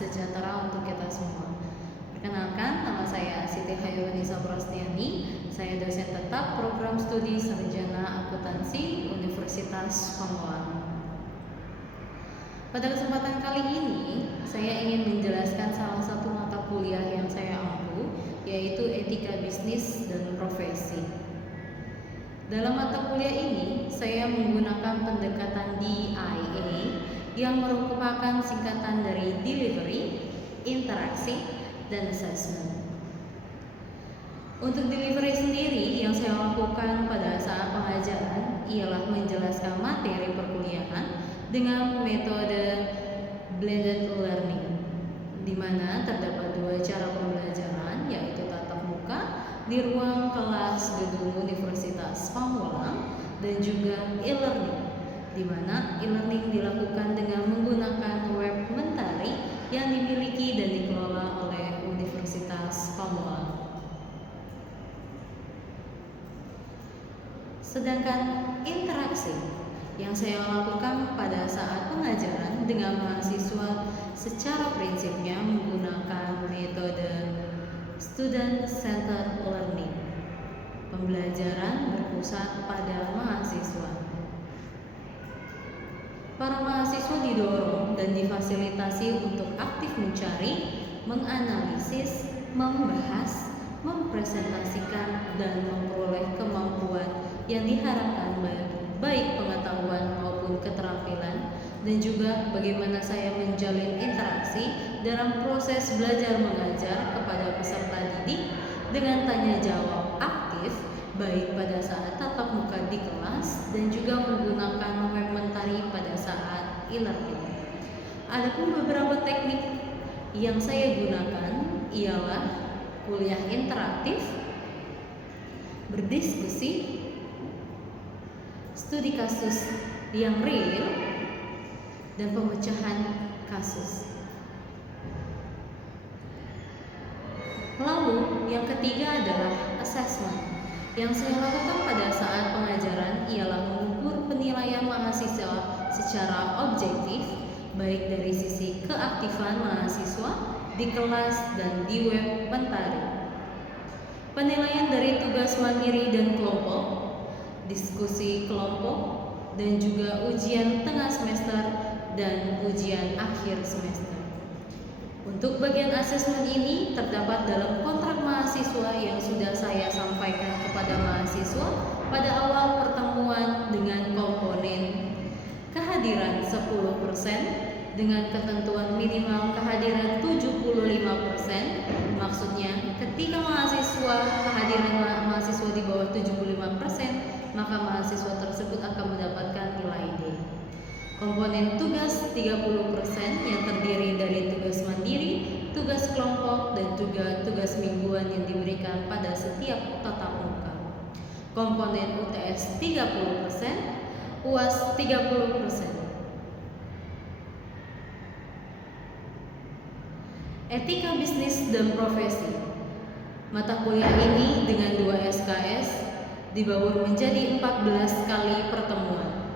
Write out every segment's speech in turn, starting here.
sejahtera untuk kita semua. Perkenalkan, nama saya Siti Hayulanisa Prastiani. Saya dosen tetap program studi Sarjana Akuntansi Universitas Pamulang. Pada kesempatan kali ini, saya ingin menjelaskan salah satu mata kuliah yang saya ampu, yaitu Etika Bisnis dan Profesi. Dalam mata kuliah ini, saya menggunakan pendekatan DIA yang merupakan singkatan dari Delivery, Interaksi, dan Assessment. Untuk delivery sendiri yang saya lakukan pada saat pengajaran ialah menjelaskan materi perkuliahan dengan metode blended learning, di mana terdapat dua cara pembelajaran, yaitu tatap muka di ruang kelas gedung Universitas Pamulang dan juga e-learning, di mana e-learning dilakukan dengan menggunakan web mentari yang dimiliki dan dikelola oleh Universitas Pamulang. Sedangkan interaksi yang saya lakukan pada saat pengajaran dengan mahasiswa secara prinsipnya menggunakan metode Student Centered Learning. Pembelajaran berpusat pada mahasiswa. Para mahasiswa didorong dan difasilitasi untuk aktif mencari, menganalisis, membahas, mempresentasikan, dan memperoleh kemampuan yang diharapkan baik pengetahuan maupun keterampilan, dan juga bagaimana saya menjalin interaksi dalam proses belajar mengajar kepada peserta didik dengan tanya jawab aktif baik pada saat tatap muka di kelas dan juga menggunakan web mentari pada saat e-learning. Adapun beberapa teknik yang saya gunakan ialah kuliah interaktif, berdiskusi, studi kasus yang real, dan pemecahan kasus. Lalu yang ketiga adalah assessment. Yang saya lakukan pada saat pengajaran ialah mengukur penilaian mahasiswa secara objektif, baik dari sisi keaktifan mahasiswa di kelas dan di web mentari. Penilaian dari tugas mandiri dan kelompok, diskusi kelompok, dan juga ujian tengah semester dan ujian akhir semester. Untuk bagian asesmen ini terdapat dalam kontrak mahasiswa yang sudah saya sampaikan kepada mahasiswa pada awal pertemuan dengan komponen kehadiran 10% dengan ketentuan minimal kehadiran 75%. Maksudnya ketika kehadiran mahasiswa di bawah 75%, maka mahasiswa tersebut akan mendapatkan nilai D. Komponen tugas 30% yang terdiri dari tugas mandiri, tugas kelompok, dan juga tugas mingguan yang diberikan pada setiap tatap muka. Komponen UTS 30%, UAS 30%. Etika bisnis dan profesi. Mata kuliah ini dengan 2 SKS dibaur menjadi 14 kali pertemuan,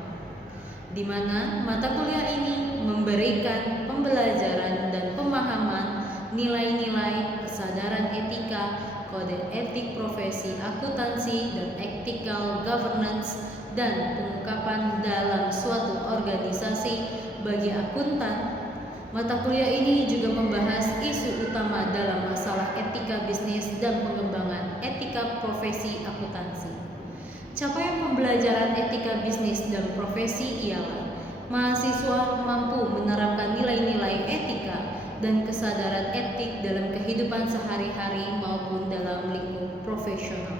di mana mata kuliah ini memberikan pembelajaran dan pemahaman nilai-nilai kesadaran etika, kode etik profesi akuntansi, dan ethical governance, dan pengungkapan dalam suatu organisasi bagi akuntan. Mata kuliah ini juga membahas isu utama dalam masalah etika bisnis dan pengembangan etika profesi akuntansi. Capaian pembelajaran etika bisnis dan profesi ialah mahasiswa mampu menerapkan nilai-nilai etika dan kesadaran etik dalam kehidupan sehari-hari maupun dalam lingkup profesional.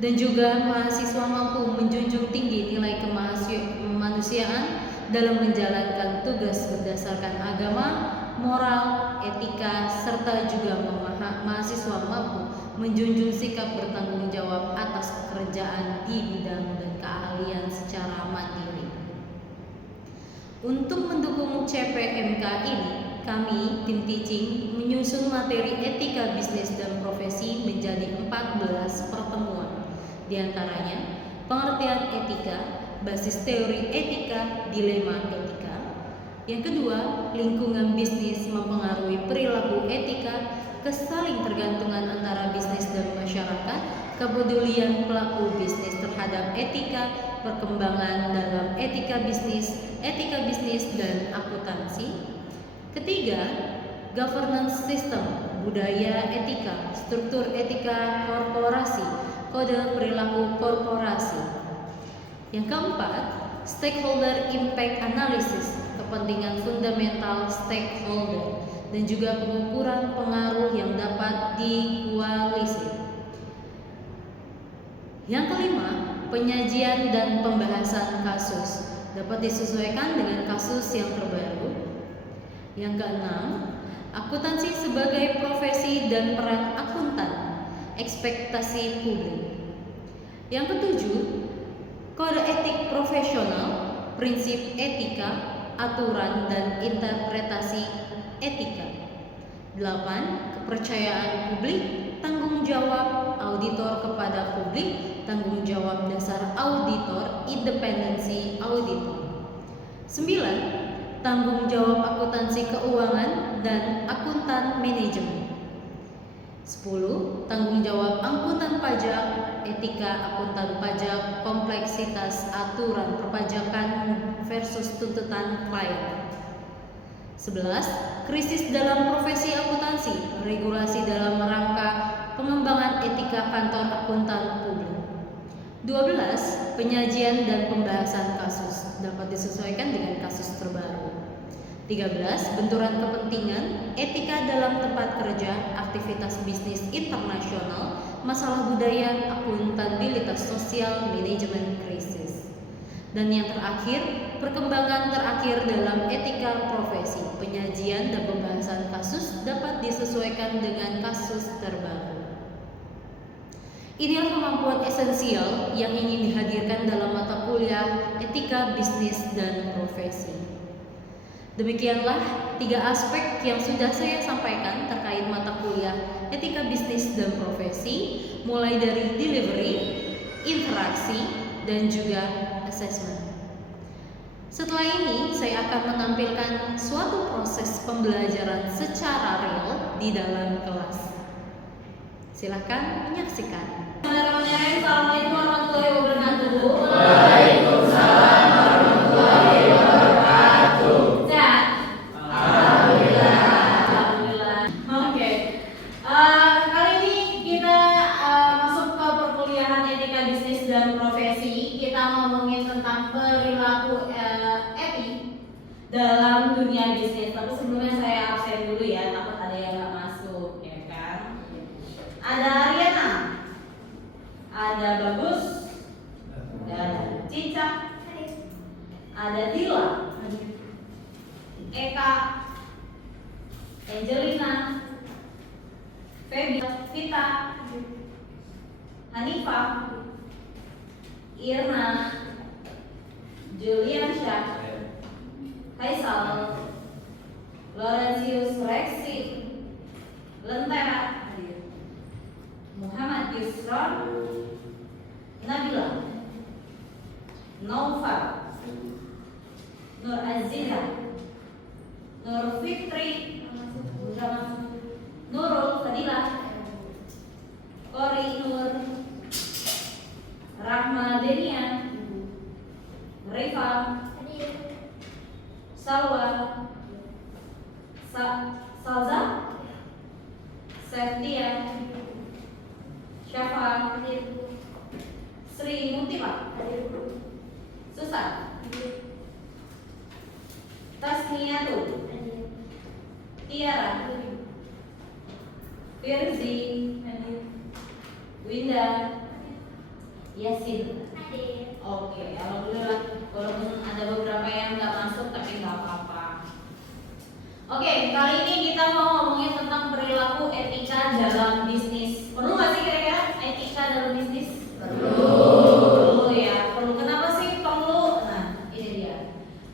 Dan juga mahasiswa mampu menjunjung tinggi nilai kemanusiaan dalam menjalankan tugas berdasarkan agama, moral, etika, serta juga mahasiswa mampu menjunjung sikap bertanggung jawab atas pekerjaan di bidang dan keahlian secara mandiri. Untuk mendukung CPMK ini, kami, tim teaching, menyusun materi etika bisnis dan profesi menjadi 14 pertemuan. Di antaranya, pengertian etika, basis teori etika, dilema etika. Yang kedua, lingkungan bisnis mempengaruhi kesalingtergantungan antara bisnis dan masyarakat, kepedulian pelaku bisnis terhadap etika, perkembangan dalam etika bisnis dan akuntansi. Ketiga, governance system, budaya etika, struktur etika korporasi, kode perilaku korporasi. Yang keempat, stakeholder impact analysis, kepentingan fundamental stakeholder, dan juga pengukuran pengaruh yang dapat dikualisir. Yang kelima, penyajian dan pembahasan kasus dapat disesuaikan dengan kasus yang terbaru. Yang keenam, akuntansi sebagai profesi dan peran akuntan, ekspektasi publik. Yang ketujuh, kode etik profesional, prinsip etika, aturan dan interpretasi etika. 8. Kepercayaan publik, tanggung jawab auditor kepada publik, tanggung jawab dasar auditor, independensi auditor. 9. Tanggung jawab akuntansi keuangan dan akuntan manajemen. 10. Tanggung jawab akuntan pajak, etika akuntan pajak, kompleksitas aturan perpajakan versus tuntutan klien. 11. Krisis dalam profesi akuntansi, regulasi dalam rangka pengembangan etika kantor akuntan publik. 12. Penyajian dan pembahasan kasus dapat disesuaikan dengan kasus terbaru. 13. Benturan kepentingan, etika dalam tempat kerja, aktivitas bisnis internasional, masalah budaya, akuntabilitas sosial, manajemen krisis. Dan yang terakhir, perkembangan terakhir dalam etika profesi, penyajian dan pembahasan kasus dapat disesuaikan dengan kasus terbaru. Inilah kemampuan esensial yang ingin dihadirkan dalam mata kuliah etika bisnis dan profesi. Demikianlah 3 aspek yang sudah saya sampaikan terkait mata kuliah etika bisnis dan profesi, mulai dari delivery, interaksi, dan juga assessment. Setelah ini, saya akan menampilkan suatu proses pembelajaran secara real di dalam kelas. Silakan menyaksikan. Assalamualaikum warahmatullahi wabarakatuh. Waalaikumsalam warahmatullahi wabarakatuh. Sehat? Alhamdulillah. Oke. Kali ini kita masuk ke perkuliahan etika bisnis dan profesi. Kita ngomongin tentang perilaku etik dalam dunia bisnis. Tapi sebelumnya saya absen dulu ya, takut ada yang nggak masuk, ya kan? Ada Ariana, ada Bagus, ada Cica, ada Dila, Eka, Angelina, Feby, Vita, Hanifah, Irna, Juliansyah, Faisal, Laurentius Rexi, Lentera, Muhammad Yusron, Nabila, Naufal, Nur Aziza, Nur Fitri, Nurul Fadilah, Kori Nur, Rahma Denia, Rifa, Salwa, Salza, Septia, Syafa, Sri Mutima, Susan, Tasniatu, Tiara, Firzi, Winda, Yasin. Oke, alhamdulillah. Walaupun ada beberapa yang nggak masuk, tapi nggak apa-apa. Oke, kali ini kita mau ngomongin tentang perilaku etika dalam bisnis. Perlu nggak sih kira-kira etika dalam bisnis? Perlu ya. Perlu. Kenapa sih perlu? Nah, ini dia.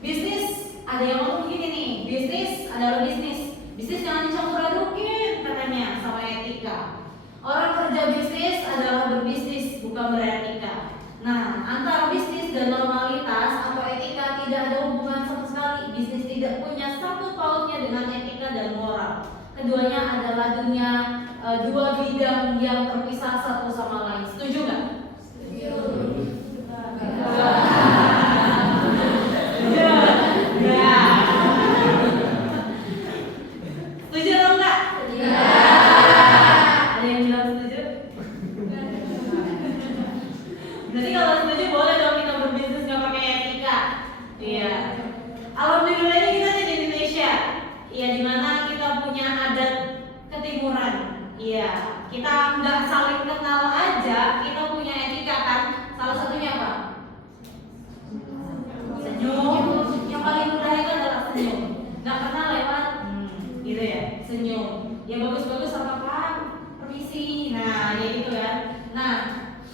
Bisnis, ada yang ngomong begini nih. Bisnis adalah bisnis. Bisnis jangan dicampur adukin katanya sama etika. Orang kerja bisnis adalah berbisnis, bukan beretika. Nah, antara bisnis dan normalitas atau etika tidak ada hubungan sama sekali. Bisnis tidak punya satu pautnya dengan etika dan moral. Keduanya adalah dunia dua bidang yang terpisah satu sama lain. Setuju nggak? Setuju. Setuju atau enggak? Iya. Ada yang bilang setuju? Jadi kalau setuju boleh dong kita berbisnis nggak pakai etika. Iya. Alhamdulillahnya kita di Indonesia. Iya, dimana kita punya adat ketimuran. Iya, kita nggak saling kenal aja, kita punya etika kan. Salah satunya apa? Senyum. Yang paling mudah itu adalah senyum. Nggak kenal lewat gitu ya, senyum. Ya bagus-bagus apa Pak? Permisi. Nah, ya gitu kan. Nah,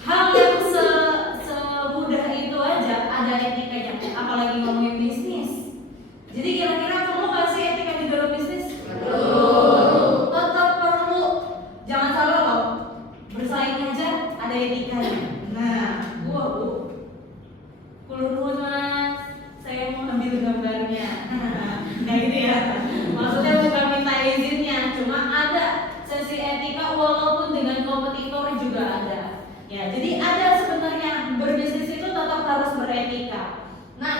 hal yang semudah itu aja ada etikanya, apalagi ngomongin bisnis. Jadi kira-kira perlu nggak sih etika di dalam bisnis? Perlu. Tetap perlu. Jangan salah loh. Bersaing aja ada etikanya. Nah, Bu, kulur Mas, saya mau ambil gambarnya. Nah gitu ya. Maksudnya bukan minta izinnya, cuma ada sesi etika walaupun dengan kompetitor juga ada. Ya, jadi ada sebenarnya berbisnis itu tetap harus beretika. Nah,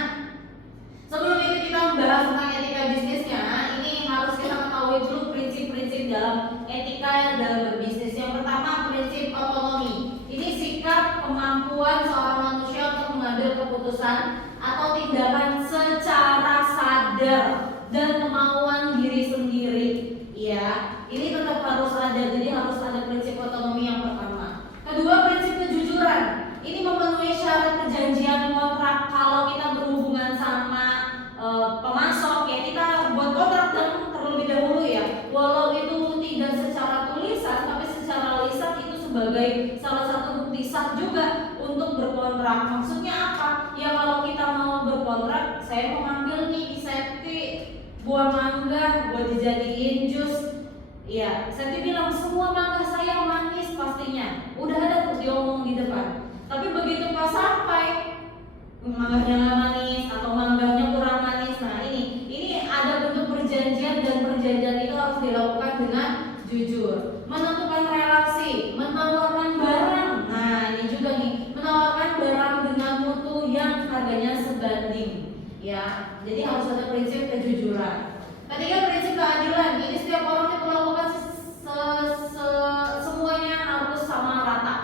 sebelum itu kita membahas tentang etika bisnisnya, ini harus kita ketahui dulu prinsip-prinsip dalam etika dalam berbisnis. Yang pertama, prinsip otonomi. Ini sikap kemampuan seorang manusia untuk mengambil keputusan atau tindakan secara sadar dan kemauan diri sendiri. Ya, ini tetap harus ada. Jadi harus ada prinsip otonomi yang pertama. Kedua, prinsip kejujuran. Ini memenuhi syarat perjanjian kontrak. Kalau kita berhubungan sama pemasok, ya kita buat kontrak dan terlebih dahulu ya. Walau itu tidak secara tulisan, tapi secara lisan itu sebagai salah satu bukti sah juga untuk berkontrak. Maksudnya apa? Ya kalau kita mau berkontrak, saya mau ngambil nih Septi buah mangga buat dijadiin jus. Ya, Septi bilang semua mangga saya manis pastinya. Udah ada tuh diomong di depan. Tapi begitu pas sampai mangganya nggak manis atau mangganya kurang manis. Nah ini ada bentuk perjanjian dan perjanjian itu harus dilakukan dengan jujur. Menentukan relasi, menawarkan barang. Nah ini juga nih, menawarkan barang dengan mutu yang harganya sebanding. Ya, jadi harus ada prinsip kejujuran. Ketiga, prinsip keadilan. Ini setiap orang itu melakukan semuanya harus sama rata.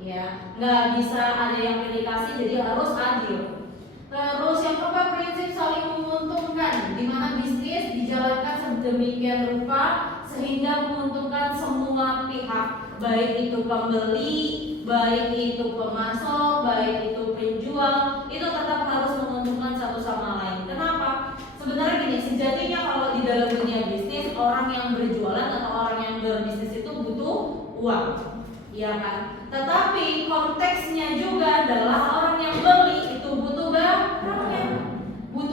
Ya, nggak bisa ada yang pilih kasih, jadi harus adil. Terus yang keempat, prinsip saling menguntungkan, di mana bisnis dijalankan sedemikian rupa sehingga menguntungkan semua pihak, baik itu pembeli, baik itu pemasok, baik itu penjual, itu tetap harus menguntungkan satu sama lain. Kenapa? Sebenarnya gini, sejatinya kalau di dalam dunia bisnis, orang yang berjualan atau orang yang berbisnis itu butuh uang, ya kan? Tetapi konteksnya juga adalah orang yang beli itu butuh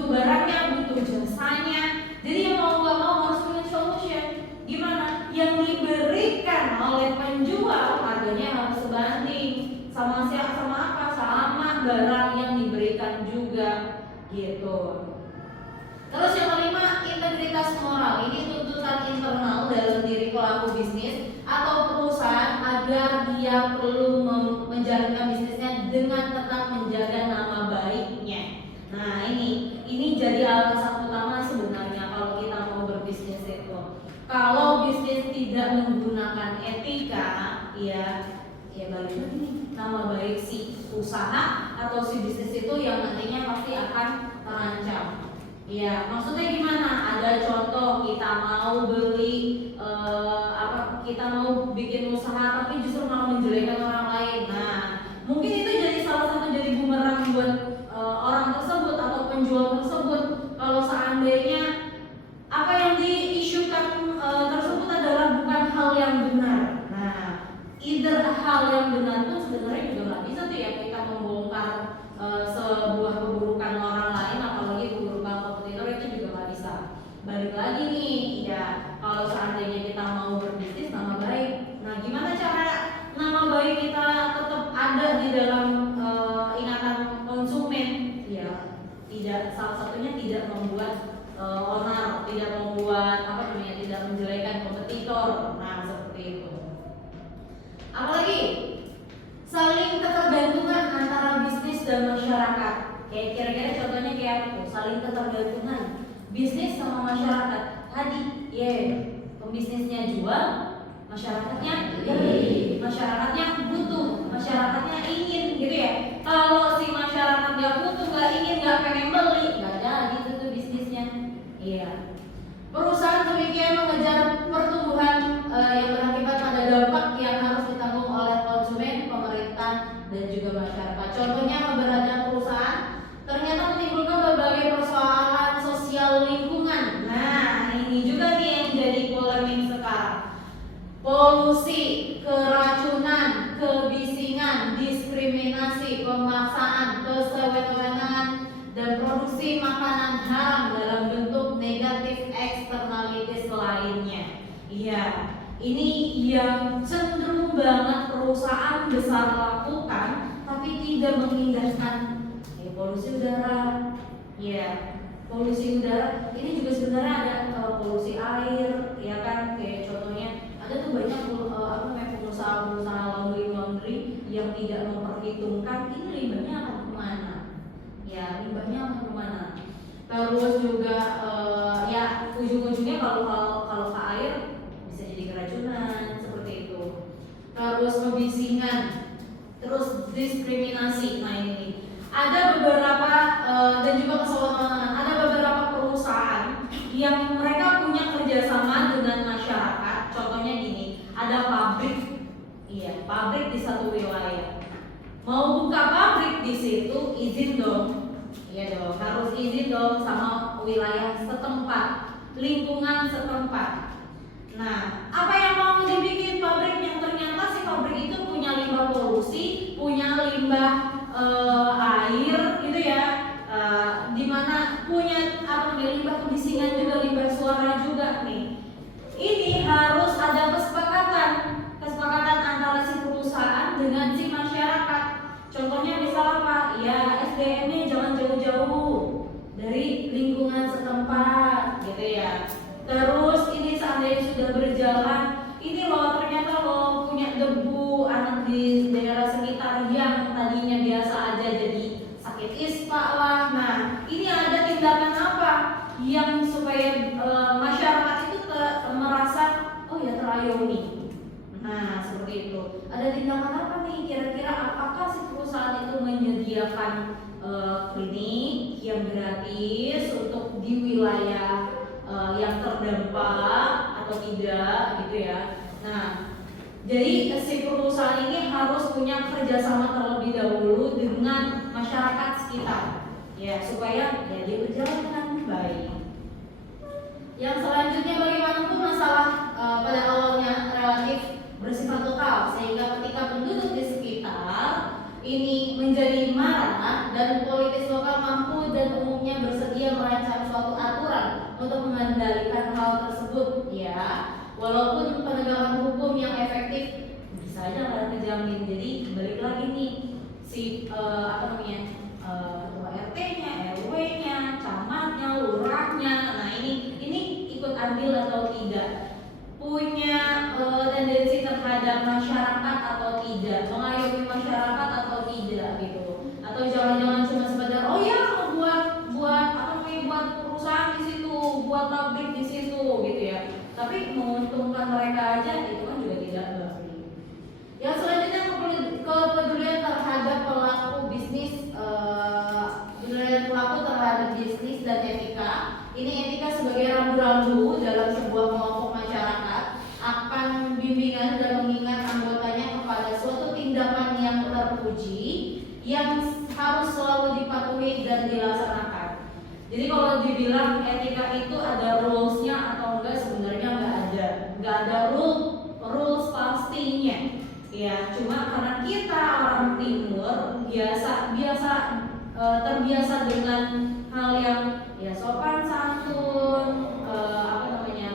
barangnya, butuh jasanya. Jadi yang mau nggak mau harus punya solution. Gimana? Yang diberikan oleh penjual harganya harus sebanding sama apa? Sama barang yang diberikan juga, gitu. Terus yang kelima, integritas moral. Ini tuntutan internal dalam diri pelaku bisnis atau perusahaan agar dia perlu menjalankan bisnisnya dengan tetap menjaga nama baiknya. Nah ini jadi alasan utama sebenarnya kalau kita mau berbisnis itu. Kalau bisnis tidak menggunakan etika, ya balik lagi nama baik si usaha atau si bisnis itu yang nantinya pasti akan terancam. Iya, maksudnya gimana? Ada contoh kita mau beli kita mau bikin usaha tapi justru malah menjelekkan orang lain. Nah, mungkin itu jadi salah satu jadi bumerang buat orang tersebut atau penjual tersebut. Kalau seandainya apa yang diisukan tersebut adalah bukan hal yang benar. Nah, either hal yang benar pun sebenarnya juga nggak bisa tuh ya kita membongkar sebuah keburukan orang lain, apalagi keburukan kompetitor itu juga nggak bisa. Balik lagi nih, ya kalau seandainya kita mau berbisnis nama baik, nah gimana cara nama baik kita tetap ada di dalam ingatan konsumen? Ya tidak, salah satunya tidak membuat onar, tidak membuat tidak menjelekan kompetitor. Nah seperti itu. saling ketergantungan antara bisnis dan masyarakat. Kayak kira-kira contohnya kayak apa tuh? Saling ketergantungan bisnis sama masyarakat. Tadi, pembisnisnya jual, masyarakatnya beli, masyarakatnya butuh, masyarakatnya ingin, gitu ya. Kalau si masyarakat nggak butuh, nggak ingin, nggak pengen beli, nggak jadi tuh bisnisnya. Iya. Perusahaan demikian mengejar pertumbuhan yang berakibat pada dampak yang harus ditanggung oleh konsumen, pemerintah, dan juga masyarakat. Contohnya keberadaan perusahaan ternyata menimbulkan berbagai persoalan sosial lingkungan. Nah, ini juga nih yang jadi polemik sekarang. Polusi, keracunan, kebisingan, diskriminasi, pemaksaan, kesewenang-wenangan, dan produksi makanan haram dalam bentuk negatif externalities lainnya. Iya, ini yang cenderung banget perusahaan besar lakukan, tapi tidak mengindahkan polusi udara. Ya, polusi udara ini juga sebenarnya ada polusi air, ya kan? Kayak contohnya ada tuh banyak pengusaha-pengusaha laundry yang tidak memperhitungkan ini limbahnya akan kemana. Ya, limbahnya akan kemana. Terus juga ya ujung-ujungnya kalau ke air bisa jadi keracunan seperti itu. Terus kebisingan, terus diskriminasi. Nah ini ada beberapa dan juga kesewenang-wenangan. Ada beberapa perusahaan yang mereka punya kerjasama dengan masyarakat. Contohnya gini, ada pabrik, pabrik di satu wilayah. Mau buka pabrik di situ izin dong. Iya dong, harus izin dong sama wilayah setempat, lingkungan setempat. Nah, apa yang mau dibikin pabrik yang ternyata si pabrik itu punya limbah polusi, punya limbah air gitu ya, dimana punya limbah kebisingan juga, limbah suara juga nih. Ini harus ada kesepakatan antara si perusahaan dengan si masyarakat. Contohnya misal apa? Ya SDM-nya jangan jauh-jauh dari lingkungan setempat, gitu ya. Terus ini seandainya sudah berjalan, ini loh ternyata loh punya debu anak di daerah sekitar yang tadinya biasa aja jadi sakit ispa lah. Nah ini ada tindakan apa yang supaya masyarakat itu merasa oh ya terayomi. Nah seperti itu. Ada tindakan apa nih kira-kira? Apakah si perusahaan itu menyediakan klinik yang gratis untuk di wilayah yang terdampak atau tidak gitu ya. Nah, jadi si perusahaan ini harus punya kerjasama terlebih dahulu dengan masyarakat sekitar, ya supaya ya dia berjalan dengan baik. Yang selanjutnya bagaimanapun masalah pada awalnya relatif bersifat lokal, sehingga ketika penduduk di sekitar ini menjadi marah dan politis lokal mampu dan umumnya bersedia merancang suatu aturan untuk mengendalikan hal tersebut, ya. Walaupun penegakan hukum yang efektif bisa aja nggak terjamin. Jadi balik lagi nih si ketua RT-nya, RW-nya, camatnya, lurahnya. Nah ini ikut andil atau tidak, punya tendensi terhadap masyarakat atau tidak, mengayomi masyarakat atau tidak gitu. Atau jangan-jangan cuma sekedar oh ya buat perusahaan di situ, buat pabrik di situ gitu ya. Tapi menguntungkan mereka aja itu kan juga tidak baik. Yang selanjutnya kepedulian terhadap pelaku bisnis, pelaku terhadap bisnis dan etika. Ini etika sebagai rambu-rambu dalam sebuah kelompok masyarakat akan bimbingan dan mengingat anggotanya kepada suatu tindakan yang terpuji yang harus selalu dipatuhi dan dilaksanakan. Jadi kalau dibilang etika itu ada rules-nya atau enggak, sebenarnya nggak ada rules pastinya. Ya, cuma karena kita orang timur terbiasa dengan hal yang ya sopan santun,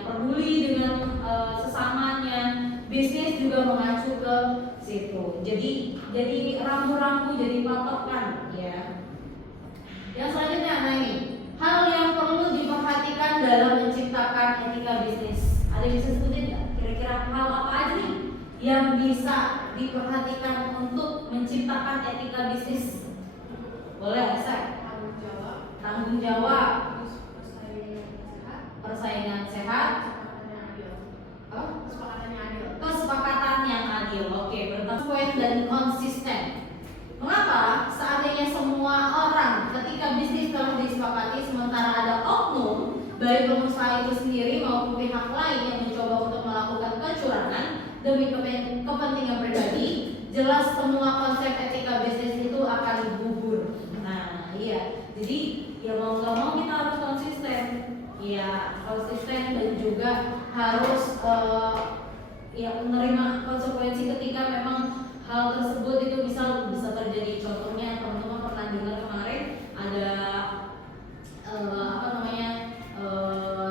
peduli dengan sesamanya. Bisnis juga mengacu ke situ. Jadi rambu-rambu jadi patokan ya. Yang selanjutnya ini hal yang perlu diperhatikan dalam menciptakan etika bisnis. Ada yang bisa sebutin nggak? Kira-kira hal apa aja nih yang bisa diperhatikan untuk menciptakan etika bisnis? Boleh, saya. Tanggung jawab, persaingan sehat, kesepakatan yang adil. Oke, bertanggung dan konsisten. Mengapa seandainya semua orang ketika bisnis telah disepakati sementara ada oknum baik pengusaha itu sendiri maupun pihak lain yang mencoba untuk melakukan kecurangan demi kepentingan pribadi, jelas semua konsep etika bisnis itu akan gugur. Nah, iya. Jadi ya mau nggak mau kita harus konsisten. Ya, konsisten dan juga harus ya menerima konsekuensi ketika memang hal tersebut itu bisa terjadi. Contohnya teman-teman pernah dengar kemarin ada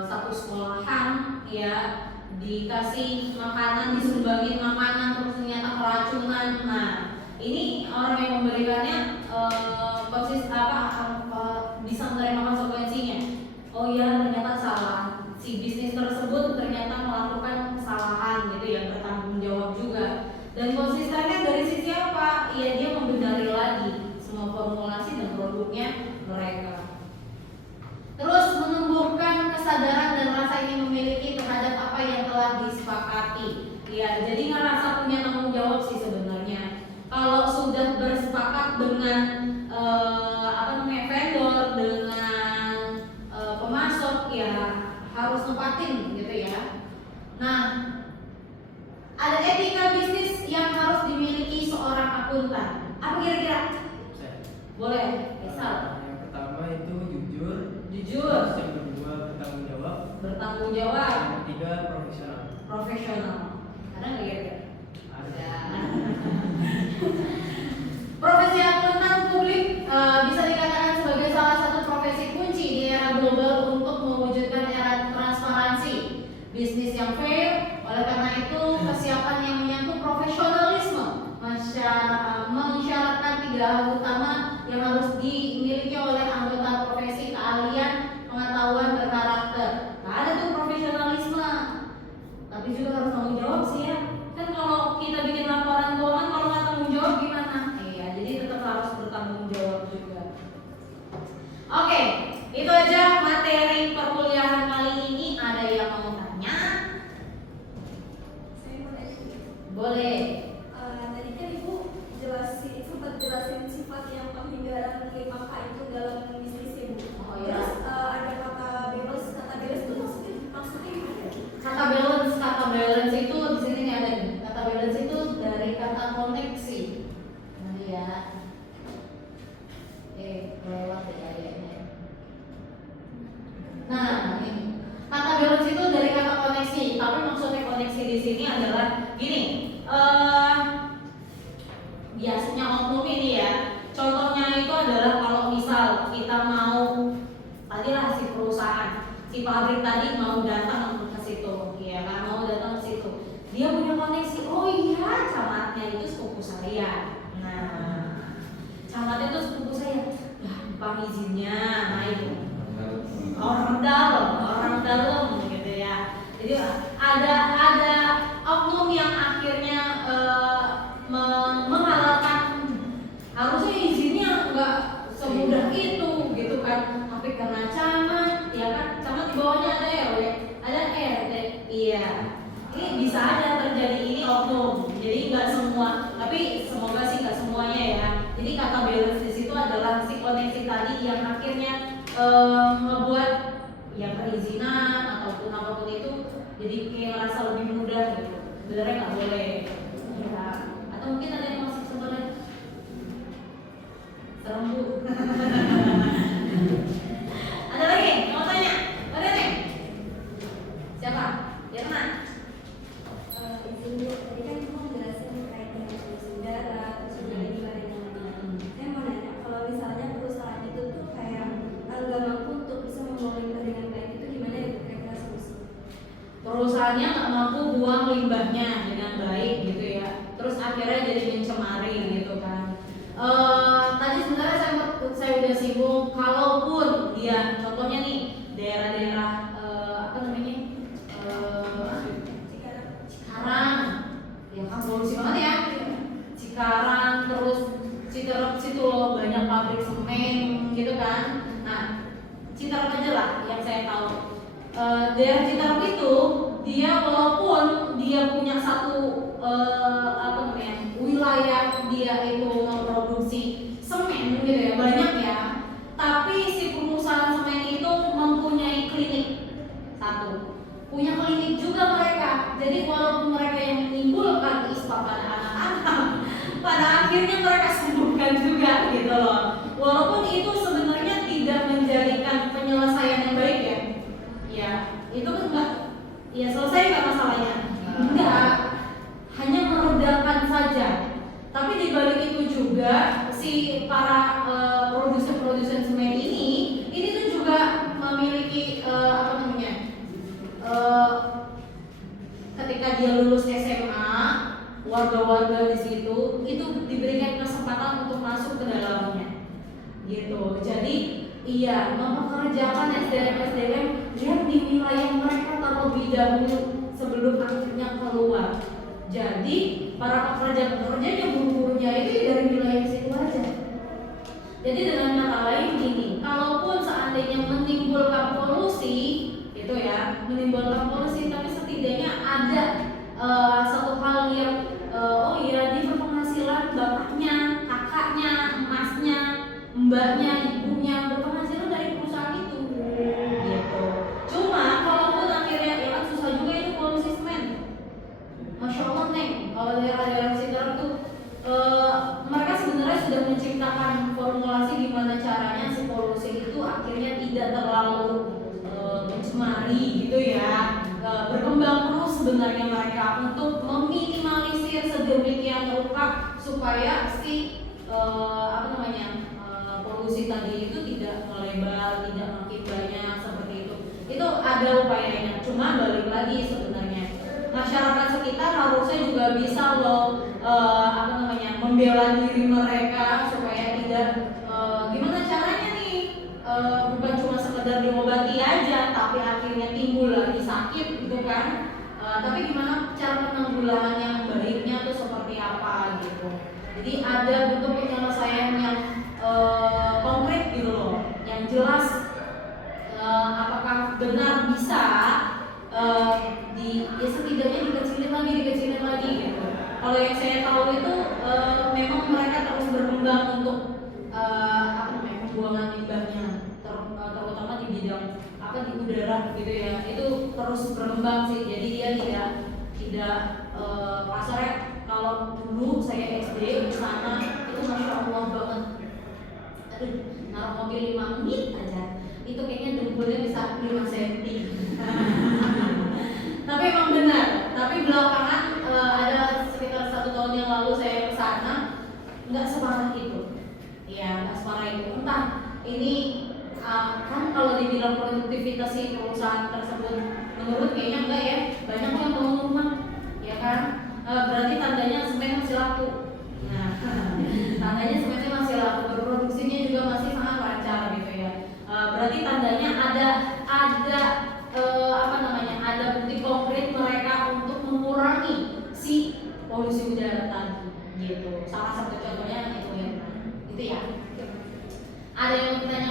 satu sekolahan ya dikasih makanan, disumbangin makanan terus ternyata keracunan. Nah, ini orang yang memberikannya bisa menerima konsekuensinya. Oh ya, ternyata salah. Si bisnis tersebut ternyata melakukan kesalahan gitu ya, bertanggung jawab juga. Dan konsistennya dari sisi apa? Ya dia membenahi lagi semua formulasi dan produknya mereka. Terus menumbuhkan kesadaran dan rasa ingin memiliki terhadap apa yang telah disepakati. Ya, jadi ngerasa punya tanggung jawab sih sebenarnya. Kalau sudah bersepakat dengan vendor, dengan pemasok, ya harus nempatin gitu ya. Nah, ada etika bisnis yang harus dimiliki seorang akuntan. Apa kira-kira? Boleh, misal. Yang pertama itu jujur. Jujur. Yang kedua bertanggung jawab. Bertanggung jawab. Yang ketiga profesional. Profesional. Ada nggak kira-kira? Ada. Profesi akuntan publik bisa dikatakan sebagai salah satu profesi kunci di era global untuk mewujudkan era transparansi, bisnis yang fair. Oleh karena itu, kesiapan yang menyangkut profesionalisme mensyaratkan 3 hal utama yang harus dimiliki oleh anggota profesi: keahlian, pengetahuan, berkarakter. Nah, ada tuh profesionalisme, tapi juga harus tanggung jawab sih ya. Kan kalau kita bikin laporan keuangan kalau nggak tanggung jawab gimana? Iya, jadi tetap harus bertanggung jawab juga. Oke, itu aja materi perkuliahan kali ini. Ada yang mau tanya? Saya mau tanya. Boleh. Tadi kan Ibu sempat jelasin sifat yang penghindar 5K itu dalam bisnis Ibu. Oh iya. Terus ada kata balance itu maksudnya gimana? Kata balance itu di sini nih ada nih. Kata balance itu dari kata koneksi. Nanti ya. Lewat ya kayaknya. Nah, ini kata balance itu dari kata koneksi. Tapi maksudnya koneksi di sini adalah gini. Biasanya oknum ini ya. Contohnya itu adalah kalau misal kita mau tadilah si perusahaan, si pabrik tadi mau datang untuk ke situ, ya kan, mau datang ke situ. Dia punya koneksi. Oh iya, camatnya itu sepupu saya. Nah, camatnya itu sepupu saya. Ya, lupa izinnya. Nah itu orang dalam gitu ya. Jadi ada oknum yang akhirnya menghalalkan, harusnya izinnya nggak semudah itu gitu kan, tapi karena camat ya kan, camat di bawahnya ada RW, ada RT, iya, ini bisa aja terjadi ini oknum. Jadi nggak semua, tapi semoga sih nggak semuanya ya. Jadi kata balance di situ adalah si koneksi tadi yang akhirnya membuat ya perizinan ataupun apapun itu jadi kayak rasa lebih mudah gitu. Sebenarnya nggak boleh ya. Atau mungkin ada yang masih sebenarnya serem bu. Ada lagi mau tanya? Ada nih? Siapa? Jerman. Izin Bu, tadi kan Ibu jelasin terkait dengan polusi udara, terus juga ini barang yang lain. Saya mau nanya, kalau misalnya perusahaan itu tuh kayak nggak mampu untuk bisa membawa limbah dengan baik, itu gimana ya kira-kira solusi? Perusahaannya nggak mampu buang limbahnya dengan baik gitu ya, terus akhirnya jadi mencemari gitu kan. Tadi sebenarnya saya udah singgung, kalaupun dia contohnya nih daerah-daerah apa namanya Cikarang, ya kan polusi banget ya. Jadi walaupun mereka yang menimbulkan ispa pada anak-anak, pada akhirnya mereka sembuhkan juga gitu loh. Walaupun itu sebenarnya tidak menjadikan penyelesaian yang baik ya. Ya, itu kan enggak, ya selesai nggak masalahnya? Enggak, hanya meredakan saja. Tapi di balik itu juga si para produsen semen ini tuh juga memiliki apa namanya? Ketika dia lulus SMA, warga-warga di situ itu diberikan kesempatan untuk masuk ke dalamnya, gitu. Jadi iya, mempekerjakan SDM yang di wilayah mereka terlebih dahulu sebelum akhirnya keluar. Jadi para pekerja-pekerja yang buru-burunya itu dari wilayah situ aja. Jadi dengan kata lain gini, kalaupun seandainya menimbulkan polusi, itu ya, menimbulkan polusi, tapi setidaknya ada satu hal yang oh iya, dia berpenghasilan, bapaknya, kakaknya, emasnya, mbaknya, ibunya berpenghasilan dari perusahaan itu, gitu. Cuma kalaupun akhirnya ya kan susah juga itu polusi semen. Masya Allah Neng, kalau daerah-daerah sekitar tuh mereka sebenarnya sudah menciptakan formulasi gimana caranya si polusi itu akhirnya tidak terlalu mencemari gitu ya. Berkembang terus sebenarnya mereka untuk meminimalisir sedemikian rupa supaya si polusi tadi itu tidak melebar, tidak makin banyak seperti itu. Itu ada upayanya. Cuma balik lagi sebenarnya masyarakat sekitar harusnya juga bisa loh membela diri mereka supaya tidak gimana caranya nih bukan cuma sekedar diobati aja tapi akhirnya timbul lagi sakit gitu kan. Tapi gimana cara penanggulangan yang baiknya tuh seperti apa gitu. Jadi ada bentuk penyelesaian yang konkret gitu loh, yang jelas apakah benar bisa ya setidaknya dikecilin lagi gitu. Kalau yang saya tahu itu memang mereka terus berkembang untuk pembuangan limbahnya, terutama di bidang di udara gitu ya. Itu terus berkembang sih. Jadi dia tidak kasarnya kalau dulu saya SD di sana itu masya Allah banget. Aduh, naruh mobil 5 menit aja itu kayaknya dengkulnya bisa 5 cm. Tapi emang benar. Tapi belakangan ada sekitar 1 tahun yang lalu saya ke sana, nggak separah itu. Ya, nggak separah itu. Entah ini kan kalau dibilang produktivitas si perusahaan tersebut menurut kayaknya enggak ya. Banyak yang bangun rumah, ya kan? Berarti tandanya semen masih laku. Nah, tandanya semennya masih laku, berproduksinya juga masih sangat lancar gitu ya. Berarti tandanya ada ada bukti konkret mereka untuk mengurangi si polusi udara tadi gitu. Salah satu contohnya itu ya. Itu ya. Ada yang mau ditanya